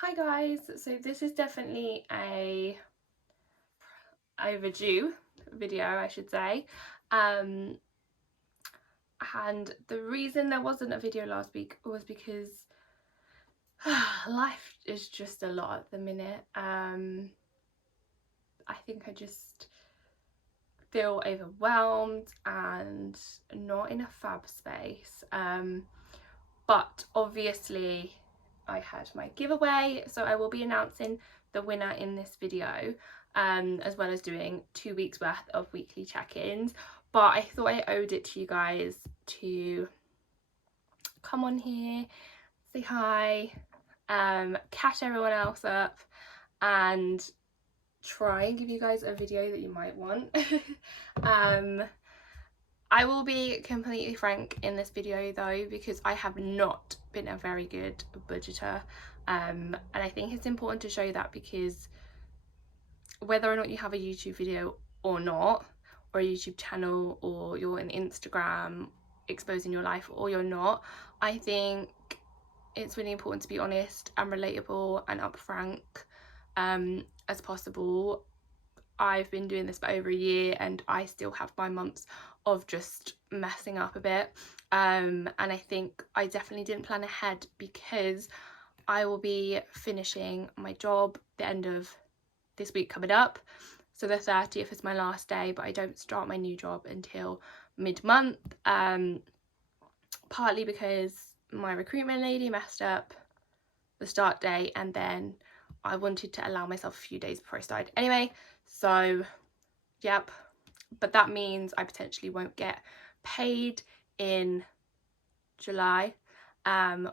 Hi guys, so this is definitely a overdue video, I should say, and the reason there wasn't a video last week was because life is just a lot at the minute. I think I just feel overwhelmed and not in a fab space, but obviously I had my giveaway, so I will be announcing the winner in this video, as well as doing 2 weeks worth of weekly check-ins. But I thought I owed it to you guys to come on here, say hi, catch everyone else up, and try and give you guys a video that you might want. I will be completely frank in this video though, because I have not been a very good budgeter, and I think it's important to show that, because whether or not you have a YouTube video or not, or a YouTube channel, or you're on Instagram exposing your life or you're not, I think it's really important to be honest and relatable and upfront as possible. I've been doing this for over a year and I still have my months of just messing up a bit, and I think I definitely didn't plan ahead, because I will be finishing my job the end of this week coming up, so the 30th is my last day, but I don't start my new job until mid-month, partly because my recruitment lady messed up the start date, and then I wanted to allow myself a few days before I started anyway. So yep, but that means I potentially won't get paid in July,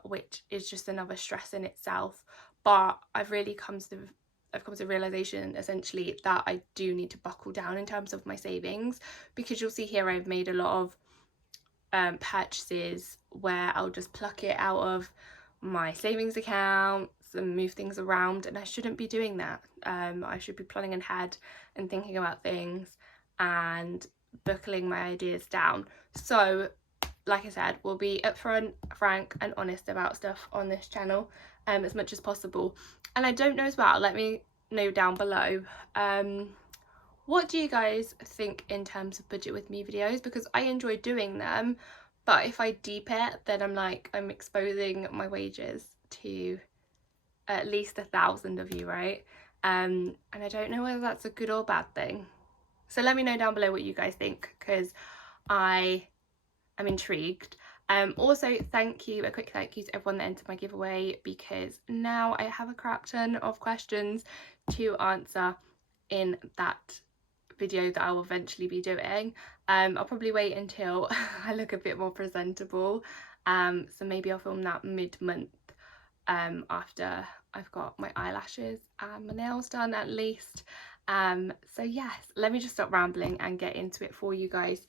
which is just another stress in itself. But I've come to the realization essentially that I do need to buckle down in terms of my savings, because you'll see here I've made a lot of purchases where I'll just pluck it out of my savings accounts and move things around, and I shouldn't be doing that. I should be planning ahead and thinking about things and buckling my ideas down. So like I said, we'll be upfront, frank and honest about stuff on this channel as much as possible. And I don't know as well, let me know down below, what do you guys think in terms of budget with me videos, because I enjoy doing them, but if I deep it, then I'm exposing my wages to at least 1,000 of you, right? And I don't know whether that's a good or bad thing. So let me know down below what you guys think, because I am intrigued. Also, a quick thank you to everyone that entered my giveaway, because now I have a crap ton of questions to answer in that video that I will eventually be doing. I'll probably wait until I look a bit more presentable, so maybe I'll film that mid-month, after I've got my eyelashes and my nails done at least. So yes, let me just stop rambling and get into it for you guys.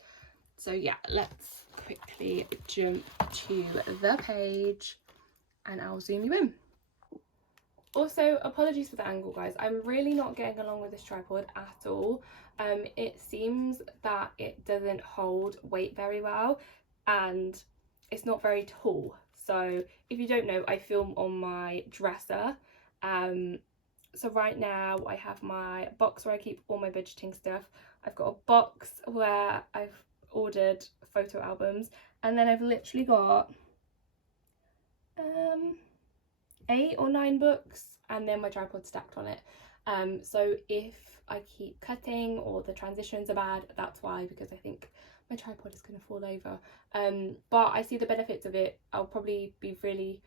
So yeah, let's quickly jump to the page and I'll zoom you in. Also, apologies for the angle guys, I'm really not getting along with this tripod at all. It seems that it doesn't hold weight very well and it's not very tall. So if you don't know, I film on my dresser. So right now I have my box where I keep all my budgeting stuff. I've got a box where I've ordered photo albums, and then I've literally got 8 or 9 books, and then my tripod stacked on it. So if I keep cutting or the transitions are bad, that's why, because I think my tripod is going to fall over. But I see the benefits of it. I'll probably be really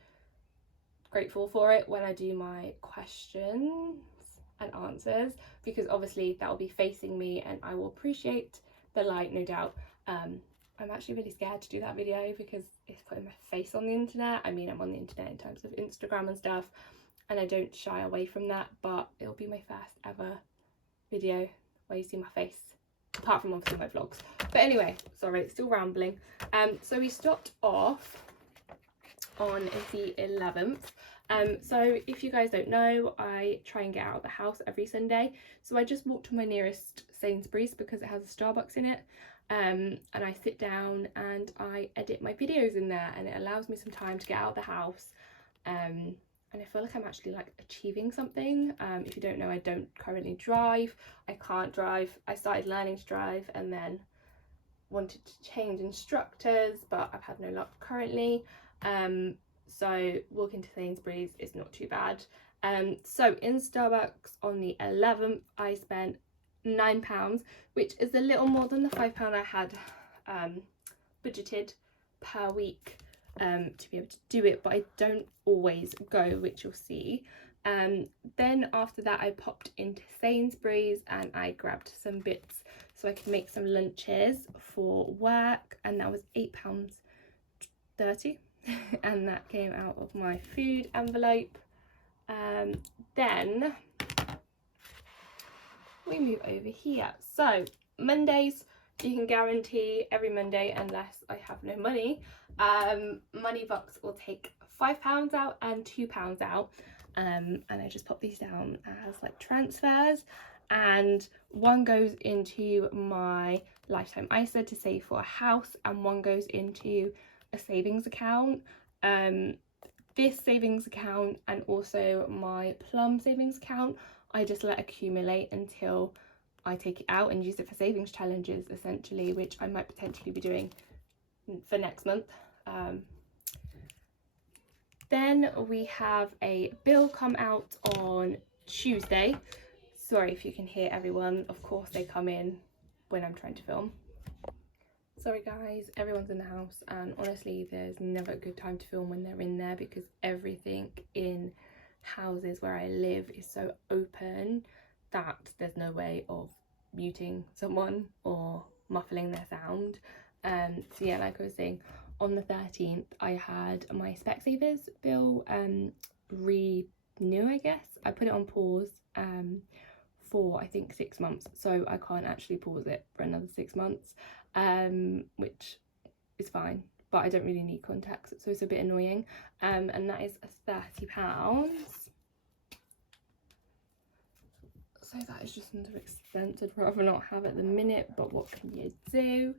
grateful for it when I do my questions and answers, because obviously that will be facing me and I will appreciate the light, no doubt. I'm actually really scared to do that video because it's putting my face on the internet. I mean, I'm on the internet in terms of Instagram and stuff, and I don't shy away from that, but it'll be my first ever video where you see my face, apart from obviously my vlogs. But anyway, sorry, still rambling. So we stopped off on the 11th. So if you guys don't know, I try and get out of the house every Sunday. So I just walked to my nearest Sainsbury's because it has a Starbucks in it. And I sit down and I edit my videos in there, and it allows me some time to get out of the house and and I feel like I'm actually like achieving something. If you don't know, I don't currently drive. I can't drive. I started learning to drive and then wanted to change instructors, but I've had no luck currently. So walking to Sainsbury's is not too bad. So in Starbucks on the 11th, I spent £9, which is a little more than the £5 I had budgeted per week to be able to do it, but I don't always go, which you'll see. Then after that, I popped into Sainsbury's and I grabbed some bits so I could make some lunches for work, and that was £8.30 and that came out of my food envelope. Then we move over here. So Mondays, you can guarantee every Monday, unless I have no money, Moneybox will take £5 out and £2 out, and I just pop these down as like transfers, and one goes into my lifetime ISA to save for a house, and one goes into a savings account. This savings account and also my Plum savings account, I just let accumulate until I take it out and use it for savings challenges, essentially, which I might potentially be doing for next month. Then we have a bill come out on Tuesday. Sorry if you can hear everyone. Of course they come in when I'm trying to film. Sorry guys, everyone's in the house, and honestly there's never a good time to film when they're in there, because everything in houses where I live is so open that there's no way of muting someone or muffling their sound. So yeah, like I was saying, on the 13th I had my Specsavers bill renew, I guess. I put it on pause for I think 6 months, so I can't actually pause it for another 6 months, which is fine, but I don't really need contacts, so it's a bit annoying. And that is £30. So that is just another expense I'd rather not have at the minute, but what can you do?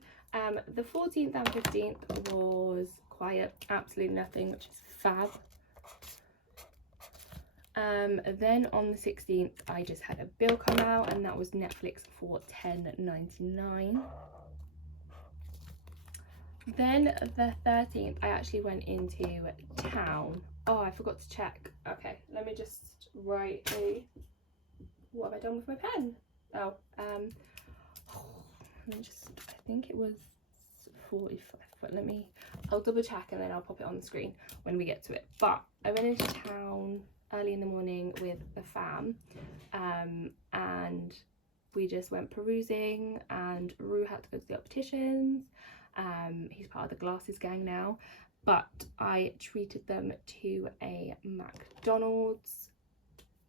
The 14th and 15th was quiet, absolutely nothing, which is fab. Then on the 16th I just had a bill come out, and that was Netflix for £10.99. Then the 13th I actually went into town. Oh, I forgot to check. Okay, let me just write what have I done with my pen? Oh, let me just, I think it was 45, but I'll double check and then I'll pop it on the screen when we get to it. But I went into town early in the morning with the fam, and we just went perusing, and Rue had to go to the opticians. He's part of the glasses gang now, but I treated them to a McDonald's,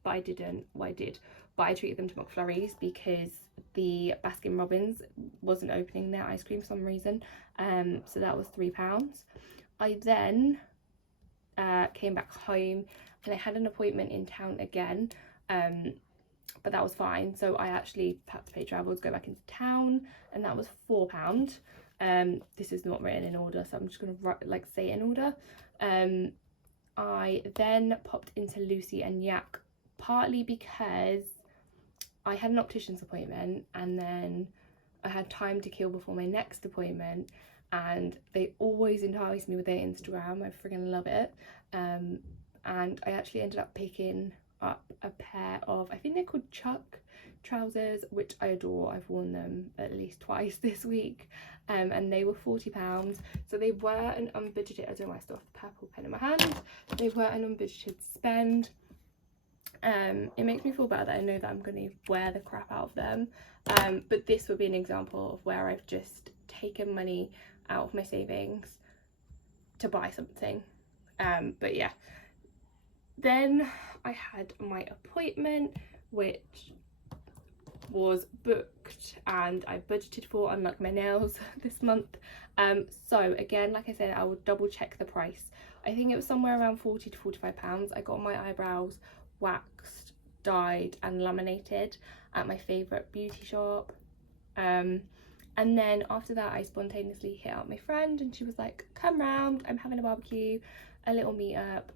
but I didn't, well I did, but I treated them to McFlurries because the Baskin Robbins wasn't opening their ice cream for some reason, so that was £3. I then came back home and I had an appointment in town again, but that was fine, so I actually had to pay travel to go back into town, and that was £4. This is not written in order, so I'm just gonna say it in order. I then popped into Lucy and Yak, partly because I had an optician's appointment and then I had time to kill before my next appointment, and they always entice me with their Instagram. I freaking love it. And I actually ended up picking up a pair of, I think they're called Chuck trousers, which I adore. I've worn them at least twice this week, and they were £40, so they were an unbudgeted, I don't know why I still have the purple pen in my hand, they were an unbudgeted spend. It makes me feel better that I know that I'm going to wear the crap out of them, but this would be an example of where I've just taken money out of my savings to buy something. But yeah, then I had my appointment, which was booked and I budgeted for, unlike my nails this month. So again, like I said, I will double check the price. I think it was somewhere around £40 to £45. I got my eyebrows waxed, dyed and laminated at my favourite beauty shop. And then after that I spontaneously hit up my friend and she was like, come round, I'm having a barbecue, a little meet up,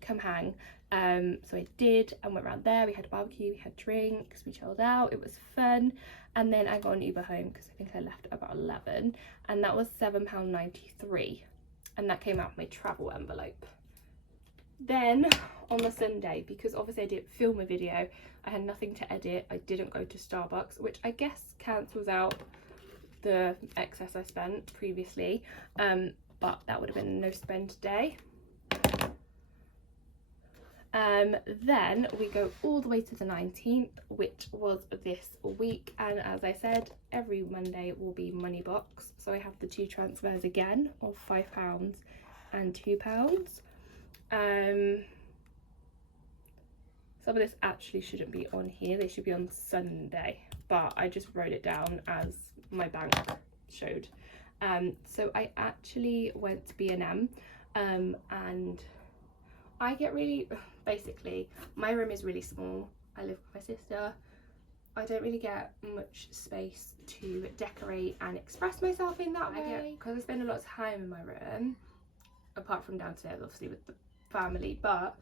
come hang. So I did, and went around there. We had a barbecue, we had drinks, we chilled out, it was fun. And then I got an Uber home because I think I left at about 11, and that was £7.93, and that came out of my travel envelope. Then on the Sunday, because obviously I didn't film a video, I had nothing to edit, I didn't go to Starbucks, which I guess cancels out the excess I spent previously, but that would have been a no spend day. Then we go all the way to the 19th, which was this week, and as I said, every Monday will be money box. So I have the 2 transfers again of £5 and £2. Some of this actually shouldn't be on here, they should be on Sunday, but I just wrote it down as my bank showed. So I actually went to B&M, and I get really, basically my room is really small, I live with my sister, I don't really get much space to decorate and express myself in that way, because I spend a lot of time in my room, apart from downstairs obviously with the family, but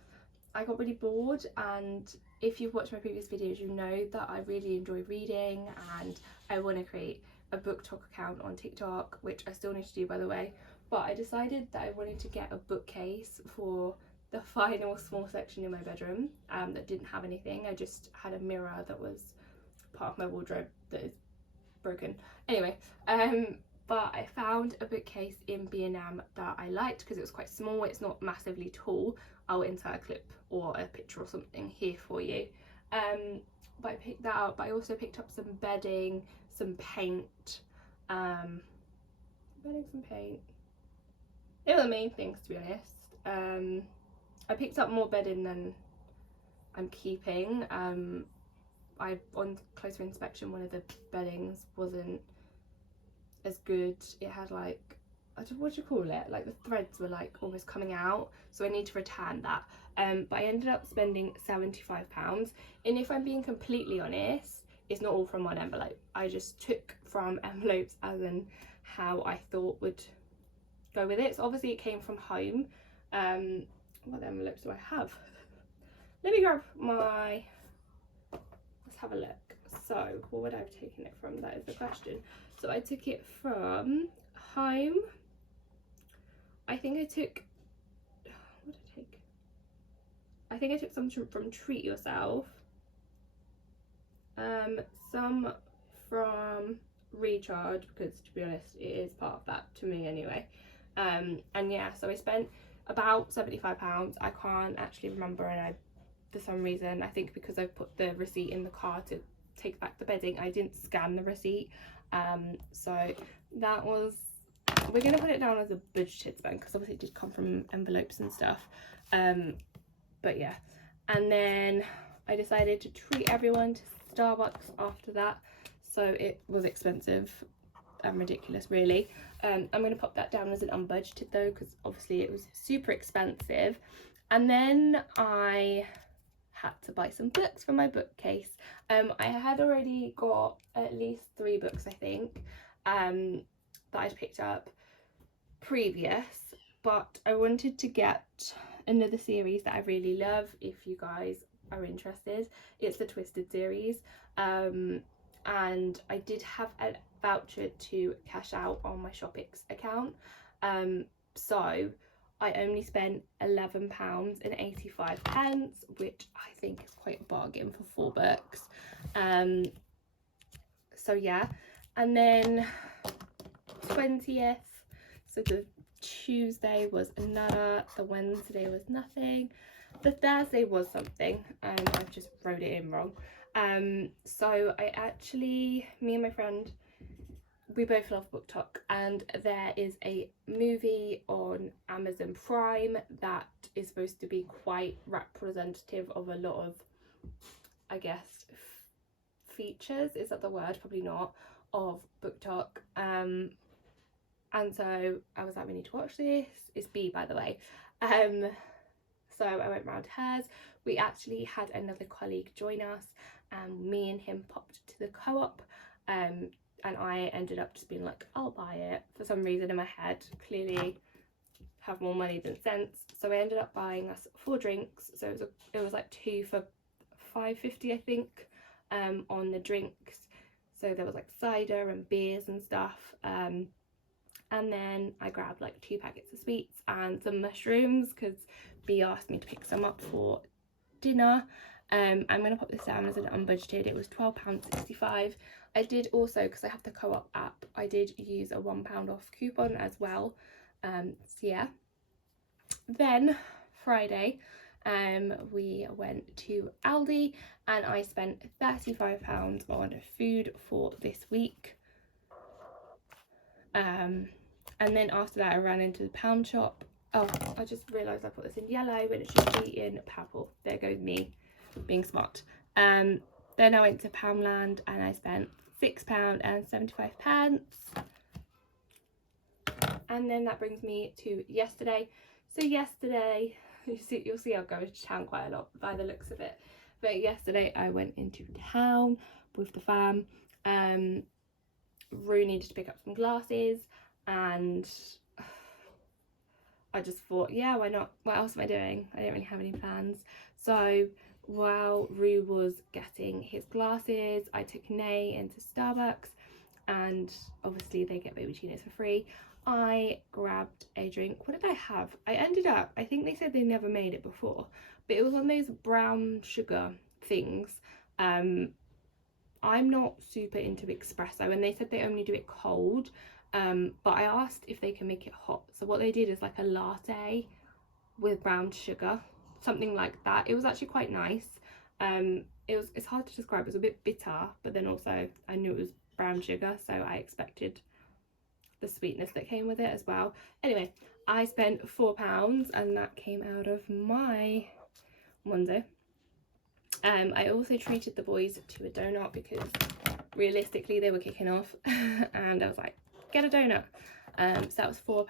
I got really bored. And if you've watched my previous videos, you know that I really enjoy reading, and I want to create a book talk account on TikTok, which I still need to do, by the way. But I decided that I wanted to get a bookcase for the final small section in my bedroom that didn't have anything. I just had a mirror that was part of my wardrobe that is broken. Anyway, but I found a bookcase in B&M that I liked because it was quite small, it's not massively tall. I'll insert a clip or a picture or something here for you. But I picked that up, but I also picked up some bedding, some paint, They were the main things, to be honest. I picked up more bedding than I'm keeping. On closer inspection, one of the beddings wasn't as good. It had like, what do you call it? Like the threads were like almost coming out, so I need to return that. But I ended up spending £75, and if I'm being completely honest, it's not all from one envelope. I just took from envelopes as in how I thought would go with it. So obviously it came from home. What envelopes do I have? Let me grab my, let's have a look. So what would I have taken it from? That is the question. So I took it from home. I think I took, what did I take? I think I took some from Treat Yourself, some from Recharge, because to be honest it is part of that to me anyway. And yeah, so I spent about £75. I can't actually remember, and for some reason, I think because I put the receipt in the car to take back the bedding, I didn't scan the receipt. So that was, we're gonna put it down as a budgeted spend because obviously it did come from envelopes and stuff. But yeah, and then I decided to treat everyone to Starbucks after that, so it was expensive and ridiculous really. I'm going to pop that down as an unbudgeted though, because obviously it was super expensive. And then I had to buy some books for my bookcase. I had already got at least 3 books, I think, that I'd picked up previous, but I wanted to get another series that I really love. If you guys are interested, it's the Twisted series, and I did have a voucher to cash out on my Shopix account, so I only spent £11.85, which I think is quite a bargain for 4 books. So yeah, and then 20th, so the Tuesday was nada, the Wednesday was nothing, the Thursday was something. I've just wrote it in wrong. So I actually, me and my friend, we both love Book Talk, and there is a movie on Amazon Prime that is supposed to be quite representative of a lot of, I guess, features, is that the word? Probably not, of Book Talk. And so I was like, we need to watch this. It's B, by the way. So I went round hers. We actually had another colleague join us, and me and him popped to the co-op, and I ended up just being like, I'll buy it. For some reason in my head, clearly have more money than sense, so I ended up buying us 4 drinks. So it was like 2 for £5.50 I think, on the drinks. So there was like cider and beers and stuff, and then I grabbed like 2 packets of sweets and some mushrooms because B asked me to pick some up for dinner. I'm going to pop this down as an unbudgeted. It was £12.65. I did also, because I have the Co-op app, I did use a £1 off coupon as well. So yeah. Then Friday, we went to Aldi and I spent £35 on food for this week. And then after that I ran into the pound shop. Oh, I just realised I put this in yellow when it should be in purple. There goes me being smart. Then I went to Poundland and I spent £6.75. And then that brings me to yesterday. So yesterday, you'll see I'll go to town quite a lot by the looks of it. But yesterday I went into town with the fam. Rue needed to pick up some glasses and I just thought, yeah, why not? What else am I doing? I didn't really have any plans. So while Rue was getting his glasses, I took Nay into Starbucks, and obviously they get baby chinos for free. I grabbed a drink. What did I have? I ended up, I think they said they never made it before, but it was on those brown sugar things. I'm not super into espresso, and they said they only do it cold, but I asked if they can make it hot. So what they did is like a latte with brown sugar, something like that. It was actually quite nice. It's hard to describe. It was a bit bitter, but then also I knew it was brown sugar, so I expected the sweetness that came with it as well. Anyway, I spent £4 and that came out of my Monzo. I also treated the boys to a donut because realistically they were kicking off and I was like, get a donut. So that was £4.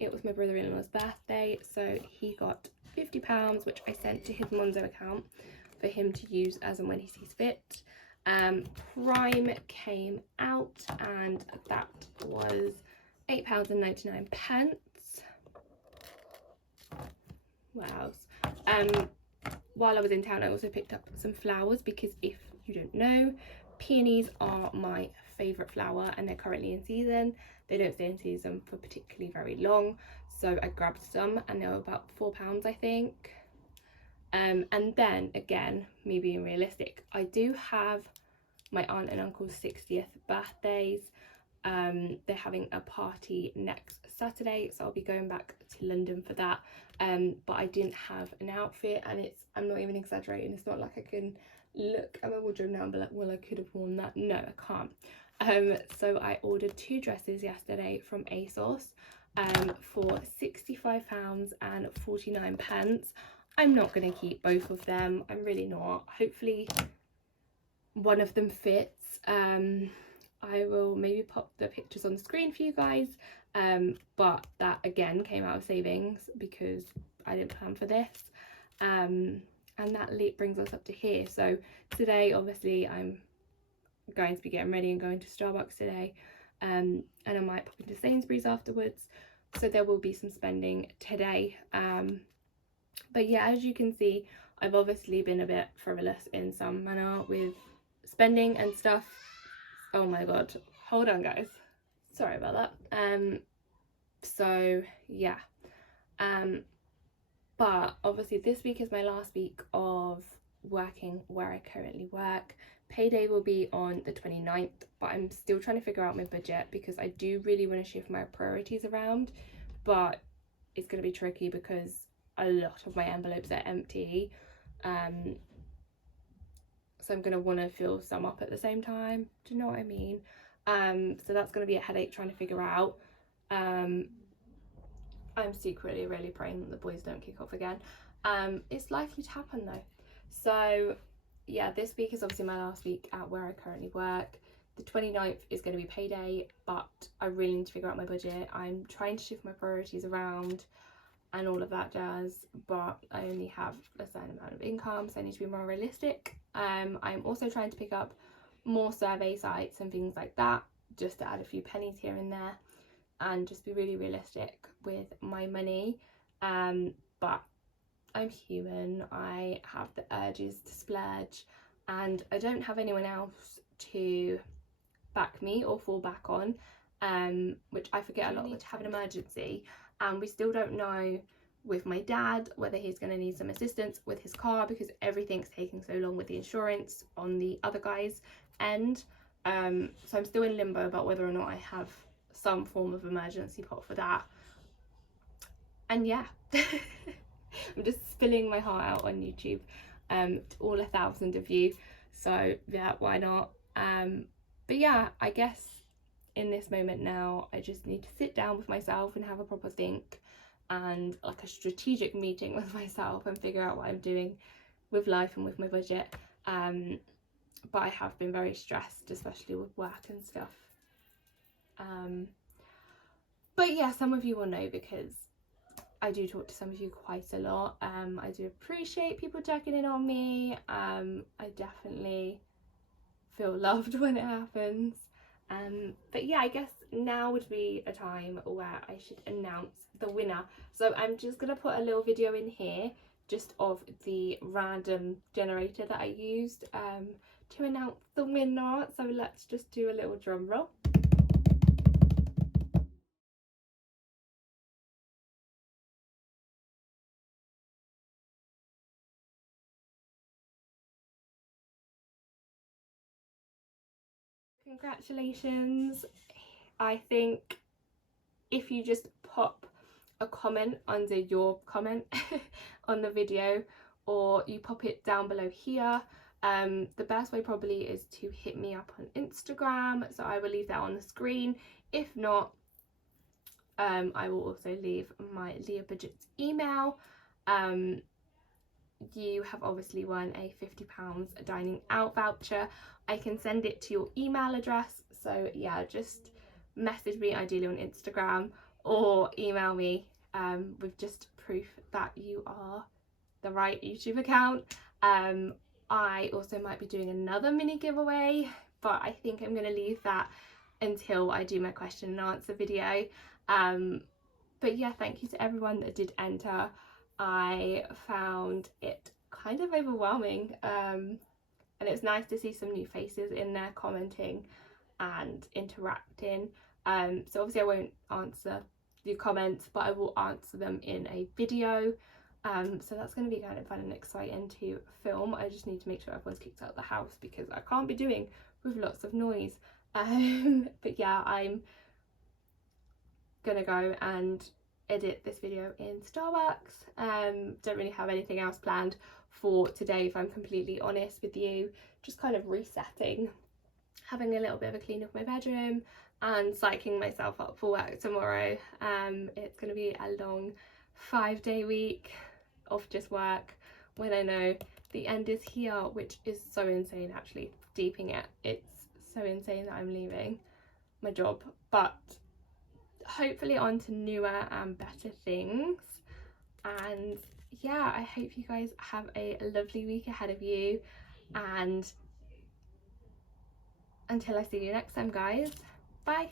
It was my brother-in-law's birthday, so he got £50, which I sent to his Monzo account for him to use as and when he sees fit. Prime came out and that was £8.99. What else? While I was in town I also picked up some flowers because if you don't know, peonies are my favourite flower and they're currently in season. They don't stay in season for particularly very long, so I grabbed some and they were about £4 I think. And then again, me being realistic, I do have my aunt and uncle's 60th birthdays. They're having a party next Saturday, so I'll be going back to London for that. But I didn't have an outfit, and I'm not even exaggerating, it's not like I can look at my wardrobe now and be like, well, I could have worn that. No, I can't. So I ordered 2 dresses yesterday from ASOS for £65.49. I'm not going to keep both of them. I'm really not. Hopefully one of them fits. I will maybe pop the pictures on the screen for you guys, but that again came out of savings because I didn't plan for this. And that brings us up to here. So today obviously I'm going to be getting ready and going to Starbucks today, and I might pop into Sainsbury's afterwards, so there will be some spending today. But yeah, as you can see, I've obviously been a bit frivolous in some manner with spending and stuff. Oh my god, hold on guys, sorry about that. So yeah, but obviously this week is my last week of working where I currently work. Payday will be on the 29th, but I'm still trying to figure out my budget because I do really want to shift my priorities around, but it's going to be tricky because a lot of my envelopes are empty. So I'm going to want to fill some up at the same time. Do you know what I mean? So that's going to be a headache trying to figure out. I'm secretly really praying that the boys don't kick off again. It's likely to happen though. So yeah, this week is obviously my last week at where I currently work. The 29th is going to be payday, but I really need to figure out my budget. I'm trying to shift my priorities around and all of that jazz, but I only have a certain amount of income, so I need to be more realistic. I'm also trying to pick up more survey sites and things like that, just to add a few pennies here and there. and just be really realistic with my money. But I'm human, I have the urges to splurge, and I don't have anyone else to back me or fall back on, which I forget a lot of the time. To have an emergency, and we still don't know with my dad whether he's going to need some assistance with his car, because everything's taking so long with the insurance on the other guy's end. So I'm still in limbo about whether or not I have some form of emergency pot for that. And yeah, I'm just spilling my heart out on YouTube to all 1,000 of you. So yeah, why not? But yeah, I guess in this moment now, I just need to sit down with myself and have a proper think, and like a strategic meeting with myself, and figure out what I'm doing with life and with my budget. But I have been very stressed, especially with work and stuff. But yeah, some of you will know because I do talk to some of you quite a lot. I do appreciate people checking in on me. I definitely feel loved when it happens. But yeah, I guess now would be a time where I should announce the winner. So I'm just gonna put a little video in here just of the random generator that I used to announce the winner. So let's just do a little drum roll. Congratulations. I think if you just pop a comment under your comment on the video, or you pop it down below here, the best way probably is to hit me up on Instagram, so I will leave that on the screen. If not, I will also leave my Leah Budget's email. You have obviously won a £50 dining out voucher. I can send it to your email address, so yeah, just message me ideally on Instagram or email me with just proof that you are the right YouTube account. I also might be doing another mini giveaway, but I think I'm going to leave that until I do my question and answer video. But yeah, thank you to everyone that did enter. I found it kind of overwhelming, and it's nice to see some new faces in there commenting and interacting. So obviously I won't answer your comments, but I will answer them in a video. So that's going to be kind of fun and exciting to film. I just need to make sure everyone's kicked out of the house because I can't be doing with lots of noise. But yeah, I'm gonna go and edit this video in Starbucks. Don't really have anything else planned for today, if I'm completely honest with you. Just kind of resetting, having a little bit of a clean of my bedroom, and psyching myself up for work tomorrow. It's going to be a long 5-day week of just work when I know the end is here, which is so insane. Actually deeping it, it's so insane that I'm leaving my job, but hopefully on to newer and better things. And yeah, I hope you guys have a lovely week ahead of you, and until I see you next time, guys, bye.